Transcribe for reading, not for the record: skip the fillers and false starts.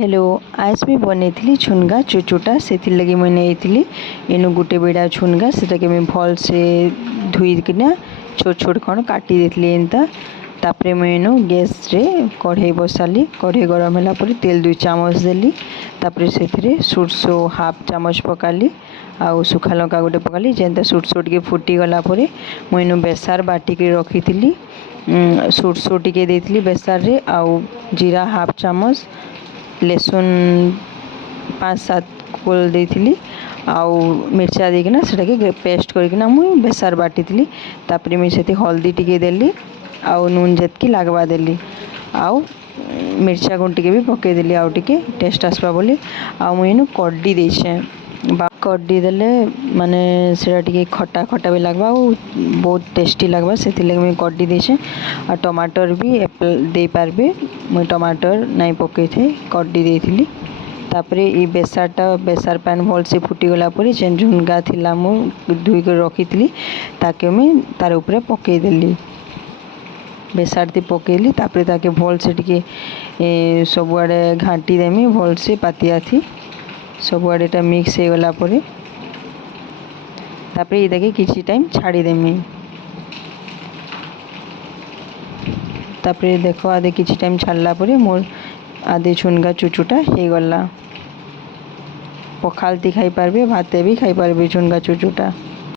Hello. आज भी बनई छुनगा चुचुटा से लगी मुझे नहीं इनु गोटे बेड़ा छुनगा से भल से धोईकिना छोट छोट खंड काटी देती एंता तापरे मुझे इनु गैस रे कढ़ई बसाली। कढ़ई गरम होला पर तेल 2 चामच देली तापरे से सोरसो हाफ चामच पकाली आउ सुखा लंका गोटे पकाली जेनता सोरसो टे फुटी गला पर मुझे इनु बेसार बाटिक रखी थी। सोरसो टे देती बेसार रे आउ जीरा हाफ चामच लेसुन 5-7 कोल देती आउ मिर्चा देकिना सेटाके पेस्ट करकिना मुई बेसार बाटी थी। तापरे मुझे से हल्दी टिके देली आउ नून जेतकी लागवा देली आउ मिर्चा गुंड टिके भी पके देली आउ टिके टेस्ट आसबा बोली आउ मुई इनु कड्डी देछे। कड्डी देले माने सेटा टिके खट्टा खट्टा भी लागबा आउ बहुत टेस्टी लागबा से मुई कड्डी देछे। आ टमाटर भी दे पारबे मुई टमाटर नहीं पके थे कड्डी देथिली। तापरे ई बेसार पैन भल से फुटी गला पर जेन झुनगा थिला मु धुई के रखी थी ताके मैं तार ऊपर पके देली बेसार ती पकेली। तापरे ताके भल से टिके सबुआड़े घाटी देमी भल से पातिया थी सबुआड़े टा मिक्स हो गला पर तापरे इदाके किछि टाइम छाड़ी देमी। तापरे देखो आधे किछि टाइम छाड़ला पर मोर आधे छुनगा चुचुटा हो गला। पखालती खाई पारबे भाते भी खाई पारबे छुनगा चुचुटा।